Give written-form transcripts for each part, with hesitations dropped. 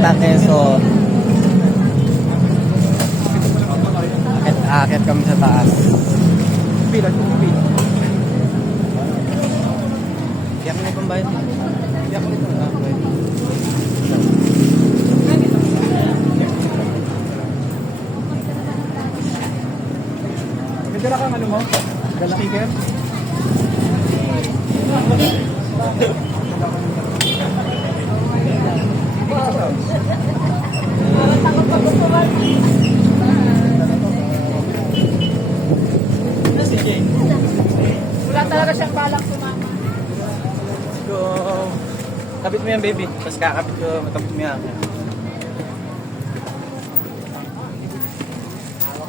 Panta, Quezon. Akit kami sa taas. Bilang tubig. Tiyak na itong bayan. Tiyak na itong bayan. Magdala kang ano mo? Dala speaker? Wala talaga siyang balak sumama. Let's go. Kapit mo yan, baby. Tapos kakapit ko, matapit mo yan.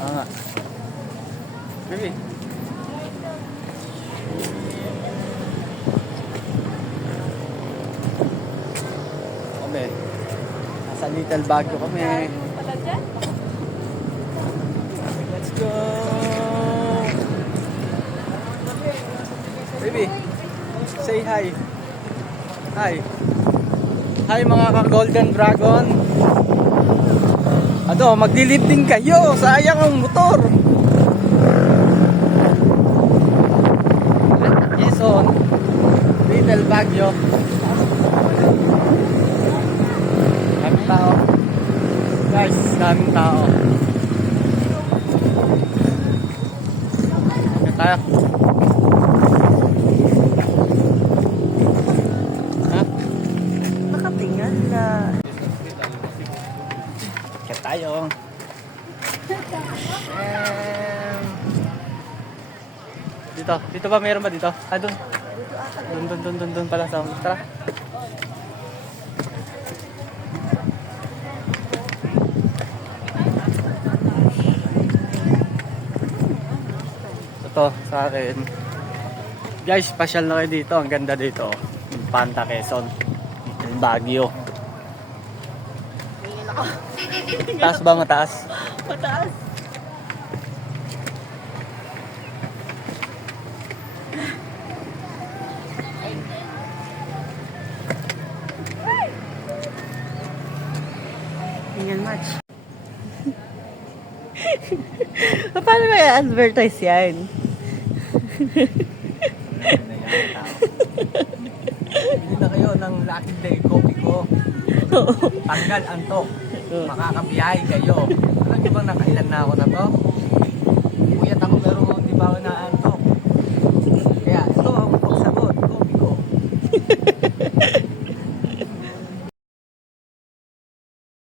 Nga. Baby. Kami. Nasa Little Baguio kami. Pala dyan? Let's go. Baby, say hi. Hi. Hi mga ka-Golden Dragon. Ano, magdilib din kayo. Sayang ang motor. Quezon, Little Baguio. Daming tao. Guys, daming tao. Okay tayo. Nakatingan na. Okay tayo. Dito ba meron ba dito? Ah, doon. Doon pala sa tara. Ito sa akin. Guys, pasyal na kayo dito. Ang ganda dito. Panta, Quezon. Baguio. Taas ba mataas? Mataas. Tingnan match. Paano ba i-advertise yan? Hindi na kayo ng Lucky Day Coffee ko. Tanggal antok. Makakabiyahe kayo. Alam niyo bang nakailan na ako na to?